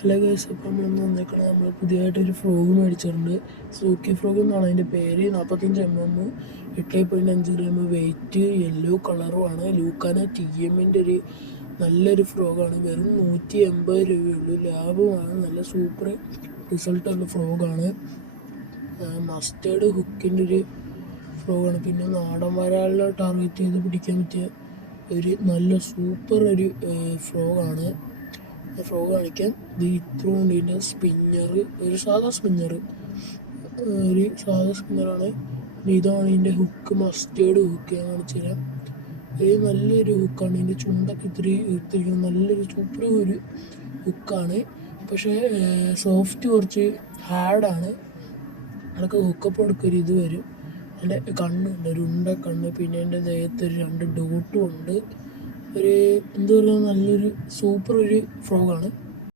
Hello guys, അപ്പം നമ്മളൊന്ന് വന്നേക്കണം. നമ്മൾ പുതിയതായിട്ടൊരു ഫ്രോഗ് മേടിച്ചിട്ടുണ്ട്. സൂക്കി ഫ്രോഗ് എന്നാണ് അതിൻ്റെ പേര്. 45 mm, 8.5 gram വെയിറ്റ്, യെല്ലോ കളറുമാണ്. ലൂക്കാന TMൻ്റെ ഒരു നല്ലൊരു ഫ്രോഗാണ്. വെറും 180 രൂപയുള്ളൂ. ലാഭമാണ്. നല്ല സൂപ്പർ റിസൾട്ടുള്ള ഫ്രോഗാണ്. മസ്റ്റേർഡ് ഹുക്കിൻ്റെ ഒരു ഫ്രോഗാണ്. പിന്നെ നാടൻ വരാലിനെ ടാർഗറ്റ് ചെയ്ത് പിടിക്കാൻ പറ്റിയ ഒരു നല്ല സൂപ്പർ ഒരു ഫ്രോഗാണ്. ഫ്രോഗ് കാണിക്കാൻ ഇത്രയുണ്ട്. ഇതിൻ്റെ സ്പിന്നർ, ഒരു സാധാ സ്പിന്നറാണ്. ഇതാണ് ഇതിൻ്റെ ഹുക്ക്, മസ്റ്റേർഡ് ഹുക്ക്. ഞാൻ കാണിച്ചു തരാം. ഇത് നല്ലൊരു ഹുക്കാണ്. ഇതിൻ്റെ ചുണ്ടൊക്കെ ഇത്തിരി എടുത്തിരിക്കുന്നത് നല്ലൊരു സൂപ്പർ ഒരു ഹുക്കാണ്. പക്ഷേ സോഫ്റ്റ് കുറച്ച് ഹാർഡാണ്. അതൊക്കെ ഹുക്കപ്പ് എടുക്കൊരു ഇത് വരും. എൻ്റെ കണ്ണുണ്ട്, ഒരു ഉണ്ട കണ്ണ്. പിന്നെ എൻ്റെ ദേഹത്തൊരു 2 ഡോട്ടും ഉണ്ട്. എന്താ പറയുക, നല്ലൊരു സൂപ്പർ ഒരു ഫ്രോഗാണ്.